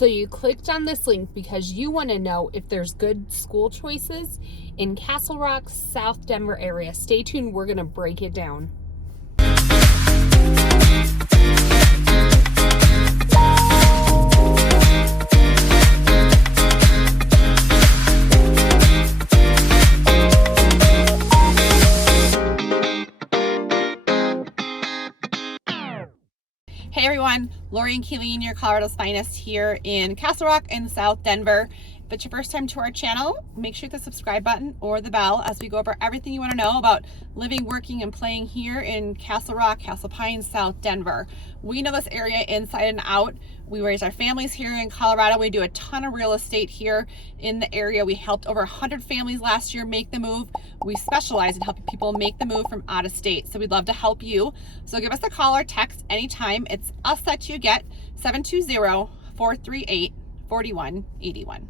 So you clicked on this link because you want to know if there's good school choices in Castle Rock, South Denver area. Stay tuned. We're going to break it down. Hey everyone, Laurie and Kalene, your Colorado's finest here in Castle Rock in South Denver. If it's your first time to our channel, make sure you hit the subscribe button or the bell as we go over everything you want to know about living, working, and playing here in Castle Rock, Castle Pines, South Denver. We know this area inside and out. We raise our families here in Colorado. We do a ton of real estate here in the area. We helped over 100 families last year make the move. We specialize in helping people make the move from out of state. So we'd love to help you. So give us a call or text anytime. It's us that you get, 720-438-4181.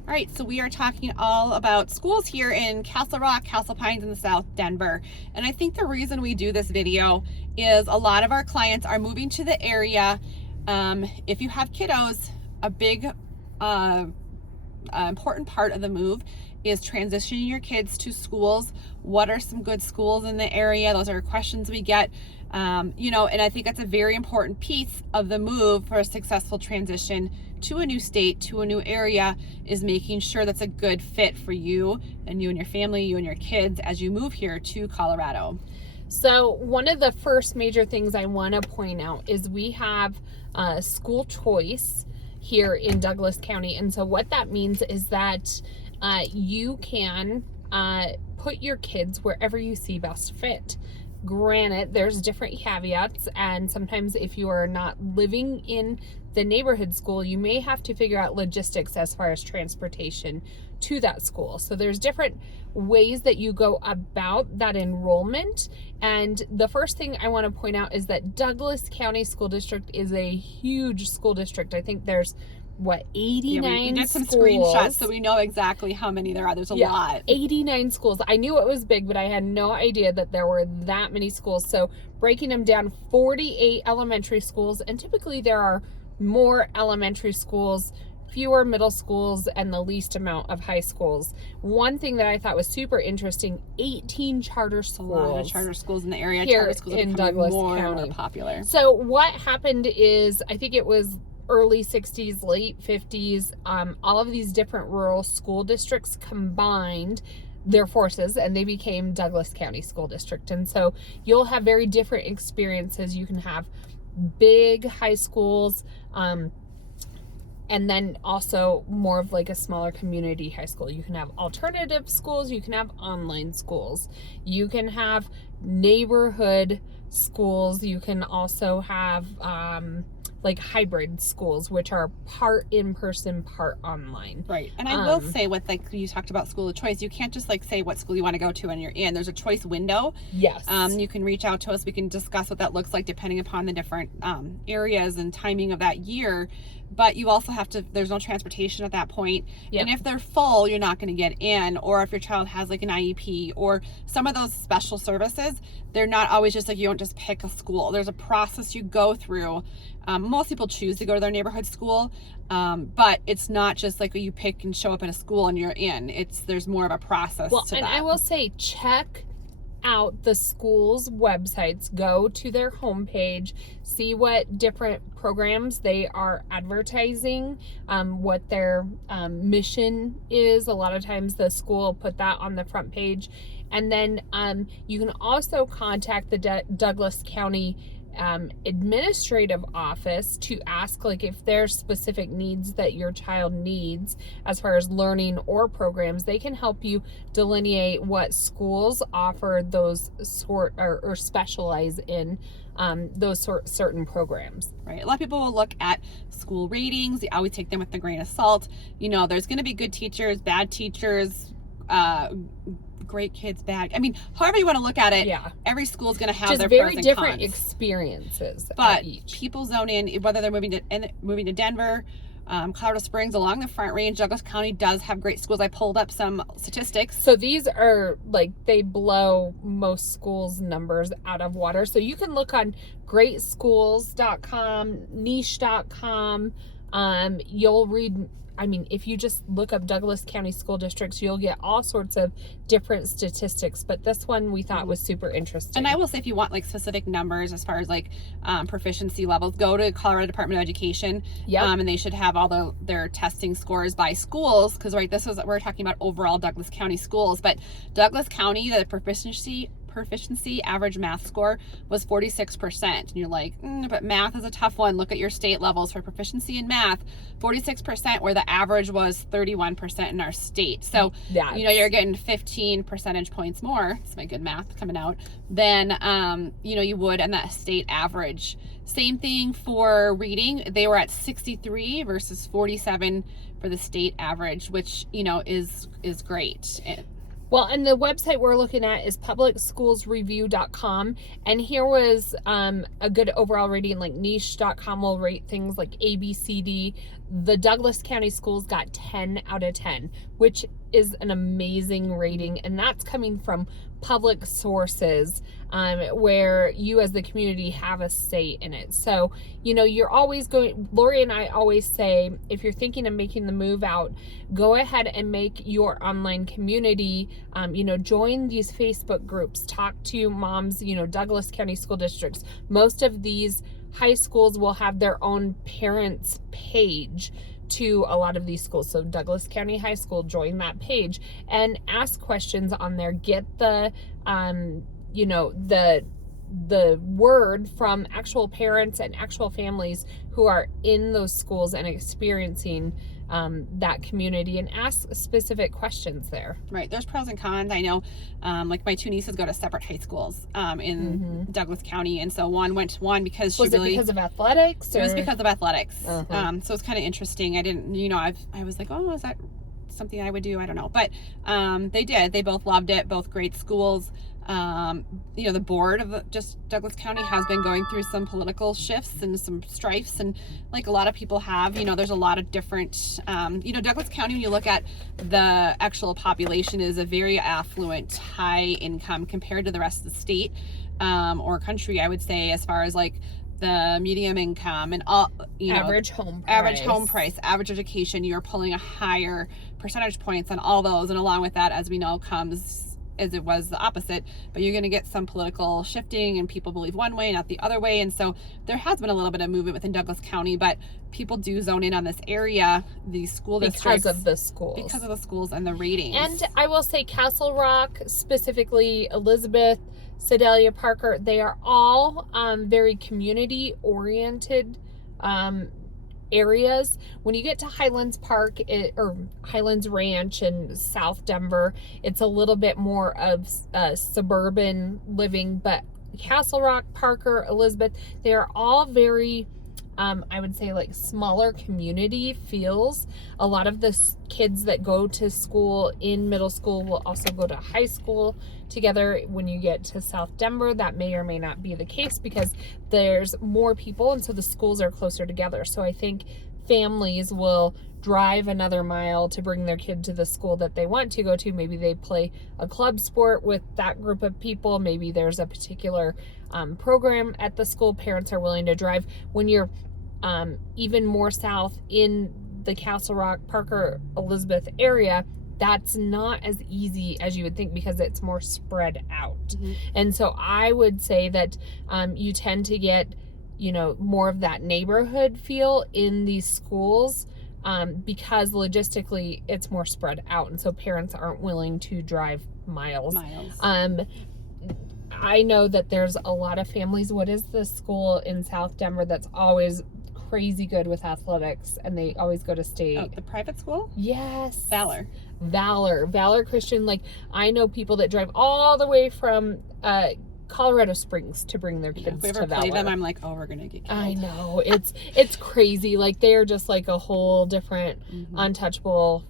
All right, so we are talking all about schools here in Castle Rock, Castle Pines, and South Denver. And I think the reason we do this video is a lot of our clients are moving to the area. If you have kiddos, a big important part of the move is transitioning your kids to schools. What are some good schools in the area? Those are questions we get. And I think that's a very important piece of the move for a successful transition to a new state, to a new area, is making sure that's a good fit for you and your family, you and your kids as you move here to Colorado. So one of the first major things I want to point out is we have school choice here in Douglas County. And so what that means is that you can put your kids wherever you see best fit. Granted, there's different caveats, and sometimes if you are not living in the neighborhood school, you may have to figure out logistics as far as transportation to that school. So there's different ways that you go about that enrollment. And the first thing I want to point out is that Douglas County School District is a huge school district. I think there's 89 we did some schools. Screenshots, so we know exactly how many there are. There's a lot. 89 schools. I knew it was big, but I had no idea that there were that many schools. So breaking them down, 48 elementary schools, and typically there are more elementary schools, fewer middle schools, and the least amount of high schools. One thing that I thought was super interesting, 18 charter schools. A lot of charter schools in the area. Here charter schools in are Douglas more County. And more popular. So what happened is, I think it was early 60s, late 50s, all of these different rural school districts combined their forces and they became Douglas County School District. And so you'll have very different experiences. You can have big high schools, and then also more of like a smaller community high school. You can have alternative schools, you can have online schools, you can have neighborhood schools, you can also have like hybrid schools, which are part in-person, part online. Right. And I will say, with like you talked about school of choice, you can't just like say what school you want to go to and you're in. There's a choice window. Yes. You can reach out to us. We can discuss what that looks like depending upon the different areas and timing of that year. But you also have to, there's no transportation at that point. Yep. And if they're full, you're not going to get in. Or if your child has like an IEP or some of those special services, they're not always just like, you don't just pick a school. There's a process you go through. Most people choose to go to their neighborhood school, but it's not just like you pick and show up in a school and you're in. There's more of a process to that. I will say, check out the school's websites. Go to their homepage, see what different programs they are advertising, what their mission is. A lot of times the school will put that on the front page. And then you can also contact the Douglas County administrative office to ask like if there's specific needs that your child needs as far as learning or programs. They can help you delineate what schools offer those sort or specialize in those certain programs. Right. A lot of people will look at school ratings. You always take them with a grain of salt. You know, there's going to be good teachers, bad teachers, great kids, bad. I mean, however you want to look at it, Yeah. every school is going to have Just their very pros and different cons. experiences. But at each. people zone in, whether they're moving to Denver, Colorado Springs, along the Front Range. Douglas County does have great schools. I pulled up some statistics. So these are like, they blow most schools' numbers out of water. So you can look on greatschools.com, niche.com. You'll read, I mean, if you just look up Douglas County school districts, you'll get all sorts of different statistics. But this one we thought was super interesting. And I will say, if you want like specific numbers as far as like proficiency levels, go to Colorado Department of Education. Yep. And they should have all their testing scores by schools. Because we're talking about overall Douglas County schools. But Douglas County, the proficiency average math score was 46%. And you're like, but math is a tough one. Look at your state levels for proficiency in math. 46%, where the average was 31% in our state. So, you're getting 15 percentage points more. It's my good math coming out. Than, you would in that state average. Same thing for reading. They were at 63 versus 47 for the state average, which, is great. Well, and the website we're looking at is publicschoolsreview.com. And here was a good overall rating, like niche.com will rate things like A, B, C, D. The Douglas County schools got 10 out of 10, which is an amazing rating. And that's coming from public sources where you as the community have a say in it. So, you're always going, Laurie and I always say, if you're thinking of making the move out, go ahead and make your online community, join these Facebook groups, talk to moms, Douglas County school districts. Most of these high schools will have their own parents page to a lot of these schools. So Douglas County High School, join that page and ask questions on there. Get the the word from actual parents and actual families who are in those schools and experiencing that community, and ask specific questions there. Right. There's pros and cons. I know, like my two nieces go to separate high schools in Douglas County. And so one went to one because she was it because of athletics? Or? It was because of athletics. So it's kind of interesting. I didn't, I was like, oh, is that something I would do? I don't know. But they did. They both loved it. Both great schools. The board of just Douglas County has been going through some political shifts and some strifes, and like a lot of people have, there's a lot of different, Douglas County, when you look at the actual population, is a very affluent, high income compared to the rest of the state or country, I would say, as far as like the medium income and all, average home price, average education. You're pulling a higher percentage points on all those, and along with that, as we know, comes, as it was the opposite, but you're going to get some political shifting and people believe one way, not the other way. And so there has been a little bit of movement within Douglas County, but people do zone in on this area, these school districts, because of the schools and the ratings. And I will say Castle Rock, specifically Elizabeth, Sedalia, Parker, they are all very community oriented areas. When you get to Highlands Park or Highlands Ranch in South Denver, it's a little bit more of suburban living. But Castle Rock, Parker, Elizabeth, they are all very I would say like smaller community feels. A lot of the kids that go to school in middle school will also go to high school together. When you get to South Denver, that may or may not be the case because there's more people, and so the schools are closer together. So I think families will drive another mile to bring their kid to the school that they want to go to. Maybe they play a club sport with that group of people. Maybe there's a particular program at the school. Parents are willing to drive. When you're even more south in the Castle Rock, Parker, Elizabeth area, that's not as easy as you would think because it's more spread out. And so I would say that you tend to get, more of that neighborhood feel in these schools because logistically it's more spread out. And so parents aren't willing to drive miles. I know that there's a lot of families. What is the school in South Denver that's always crazy good with athletics, and they always go to state? Oh, the private school? Yes. Valor Christian. Like, I know people that drive all the way from Colorado Springs to bring their kids to Valor. If we ever play them, I'm like, oh, we're gonna get killed. I know, it's crazy. Like, they're just like a whole different untouchable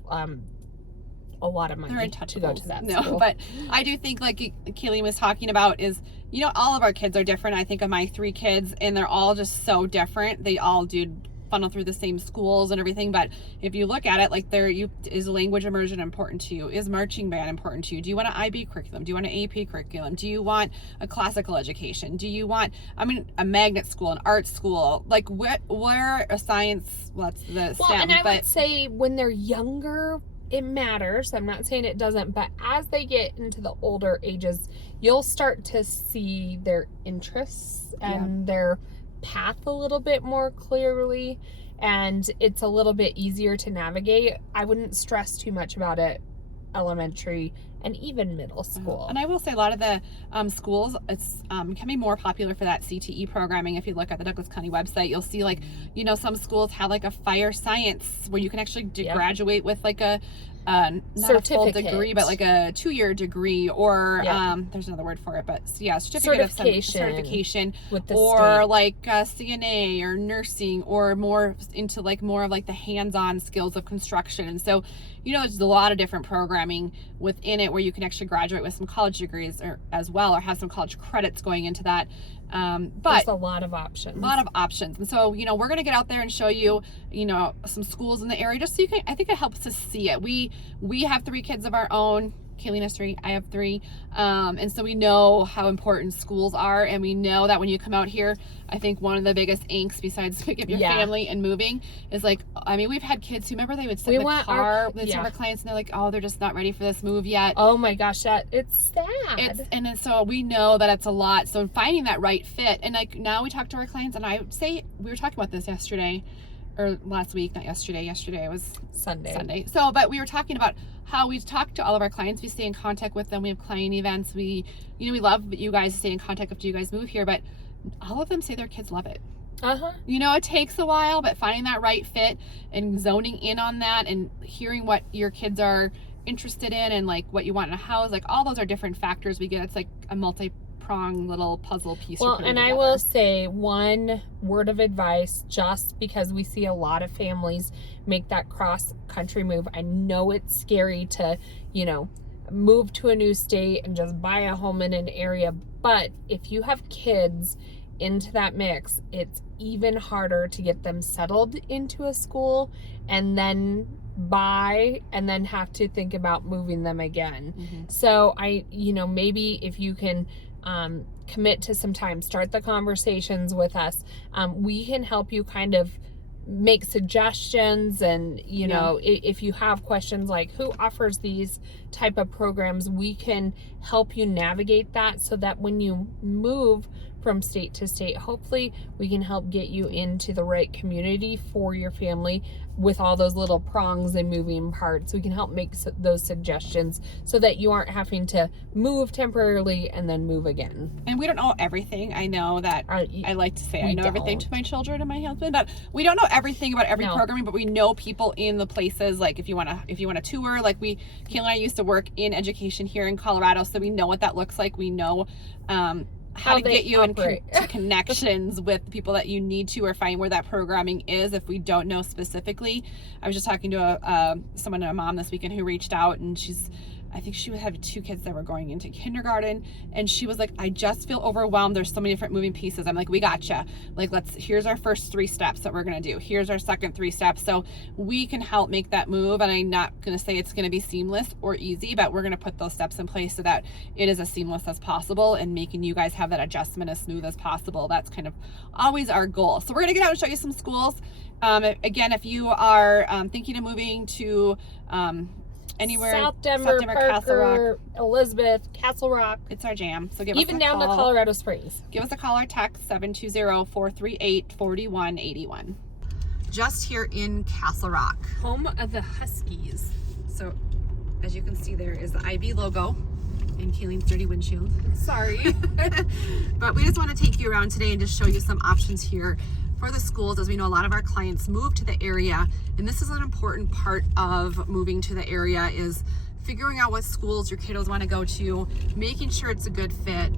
a lot of money They're to go to that no, school. But I do think, like Kalene was talking about, is, you know, all of our kids are different. I think of my 3 kids, and they're all just so different. They all do funnel through the same schools and everything, but if you look at it, like, is language immersion important to you? Is marching band important to you? Do you want an IB curriculum? Do you want an AP curriculum? Do you want a classical education? Do you want, a magnet school, an art school? Like, where a science, well, that's the STEM. And I would say when they're younger, it matters. I'm not saying it doesn't, but as they get into the older ages, you'll start to see their interests and their path a little bit more clearly, and it's a little bit easier to navigate. I wouldn't stress too much about it elementary and even middle school. And I will say a lot of the schools, it's becoming more popular for that CTE programming. If you look at the Douglas County website, you'll see, like, you know, some schools have like a fire science where you can actually graduate with like a not a full degree, but like a 2-year degree, or there's another word for it, but certificate of certification with the state. Like CNA or nursing, or more into like more of like the hands-on skills of construction. And so, you know, there's a lot of different programming within it where you can actually graduate with some college degrees as well, or have some college credits going into that. But there's a lot of options. And so, you know, we're going to get out there and show you, you know, some schools in the area, just so you can, I think it helps to see it. We have 3 kids of our own. Kalene has 3, I have 3. And so we know how important schools are, and we know that when you come out here, I think one of the biggest angst besides picking up your family and moving is like, I mean, we've had kids who, remember, they would sit in the car with some of our clients, and they're like, oh, they're just not ready for this move yet. Oh my gosh, it's sad. And so we know that it's a lot. So finding that right fit, and like now we talk to our clients, and I would say, we were talking about this yesterday, or last week, not yesterday. Yesterday it was Sunday. So, but we were talking about how we talk to all of our clients. We stay in contact with them. We have client events. We love you guys to stay in contact after you guys move here, but all of them say their kids love it. You know, it takes a while, but finding that right fit and zoning in on that and hearing what your kids are interested in and like what you want in a house, like all those are different factors we get. It's like a multi-pronged little puzzle piece. Well, and I will say one word of advice, just because we see a lot of families make that cross country move. I know it's scary to, you know, move to a new state and just buy a home in an area, but if you have kids into that mix, it's even harder to get them settled into a school and then buy and then have to think about moving them again. So maybe if you can commit to some time, start the conversations with us, we can help you kind of make suggestions, and you know, if you have questions like who offers these type of programs, we can help you navigate that, so that when you move from state to state, hopefully we can help get you into the right community for your family with all those little prongs and moving parts. We can help make those suggestions so that you aren't having to move temporarily and then move again. And we don't know everything. I know that I like to say I know everything to my children and my husband, but we don't know everything about every programming, but we know people in the places. Like if you want to tour, like Kalene and I used to work in education here in Colorado, so we know what that looks like. We know how to get you into connections with people that you need to, or find where that programming is if we don't know specifically. I was just talking to a mom this weekend who reached out, and I think she would have 2 kids that were going into kindergarten, and she was like, I just feel overwhelmed. There's so many different moving pieces. I'm like, we gotcha. Like, here's our first 3 steps that we're going to do. Here's our second 3 steps. So we can help make that move. And I'm not going to say it's going to be seamless or easy, but we're going to put those steps in place so that it is as seamless as possible, and making you guys have that adjustment as smooth as possible. That's kind of always our goal. So we're going to get out and show you some schools. Again, if you are thinking of moving to, anywhere, South Denver, Parker, Castle Rock, Elizabeth, Castle Rock, it's our jam. So give us a call. Even down to Colorado Springs. Give us a call or text 720-438-4181. Just here in Castle Rock, home of the Huskies. So as you can see, there is the IB logo in Kalene's dirty windshield. Sorry. But we just want to take you around today and just show you some options here for the schools, as we know a lot of our clients move to the area, and this is an important part of moving to the area, is figuring out what schools your kiddos want to go to, making sure it's a good fit,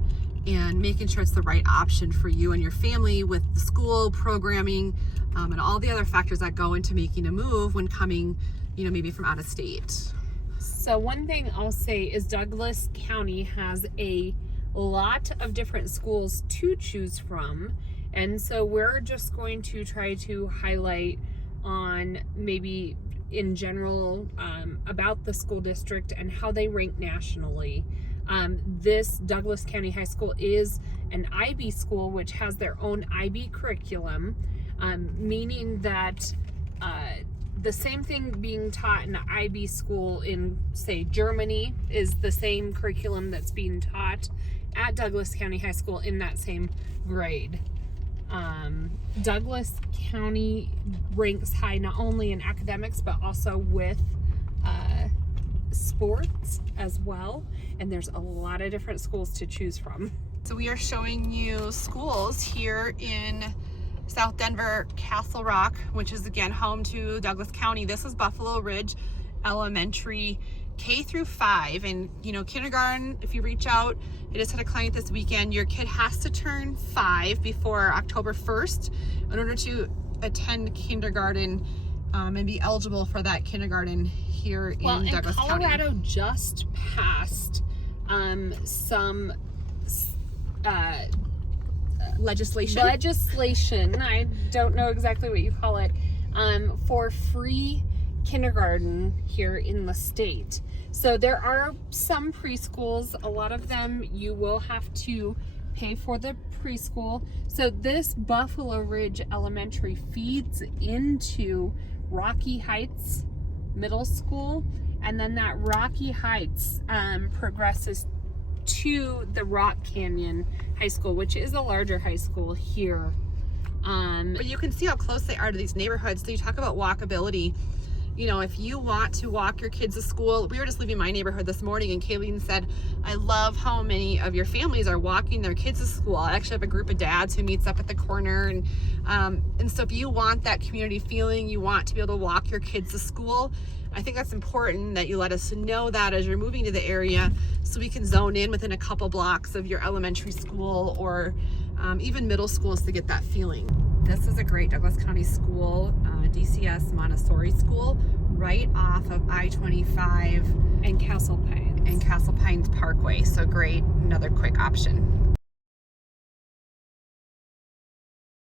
and making sure it's the right option for you and your family with the school programming, and all the other factors that go into making a move when coming, maybe from out of state. So one thing I'll say is Douglas County has a lot of different schools to choose from. And so we're just going to try to highlight on maybe in general about the school district and how they rank nationally. This Douglas County High School is an IB school, which has their own IB curriculum, meaning that the same thing being taught in an IB school in, say, Germany is the same curriculum that's being taught at Douglas County High School in that same grade. Douglas County ranks high not only in academics but also with sports as well, and there's a lot of different schools to choose from. So we are showing you schools here in South Denver, Castle Rock, which is again home to Douglas County. This is Buffalo Ridge Elementary K through 5, and you know, kindergarten, if you reach out, I just had a client this weekend, your kid has to turn 5 before October 1st in order to attend kindergarten and be eligible for that kindergarten here in Douglas County. Colorado just passed some legislation, I don't know exactly what you call it, for free kindergarten here in the state. So there are some preschools, a lot of them you will have to pay for the preschool. So this Buffalo Ridge Elementary feeds into Rocky Heights Middle School, and then that Rocky Heights progresses to the Rock Canyon High School, which is a larger high school here. But you can see how close they are to these neighborhoods. So you talk about walkability. You know, if you want to walk your kids to school, we were just leaving my neighborhood this morning and Kalene said, I love how many of your families are walking their kids to school. I actually have a group of dads who meets up at the corner, and so if you want that community feeling, you want to be able to walk your kids to school, I think that's important that you let us know that as you're moving to the area, so we can zone in within a couple blocks of your elementary school or even middle schools to get that feeling. This is a great Douglas County school, DCS Montessori school, right off of I-25 and Castle Pines Parkway. So great, another quick option.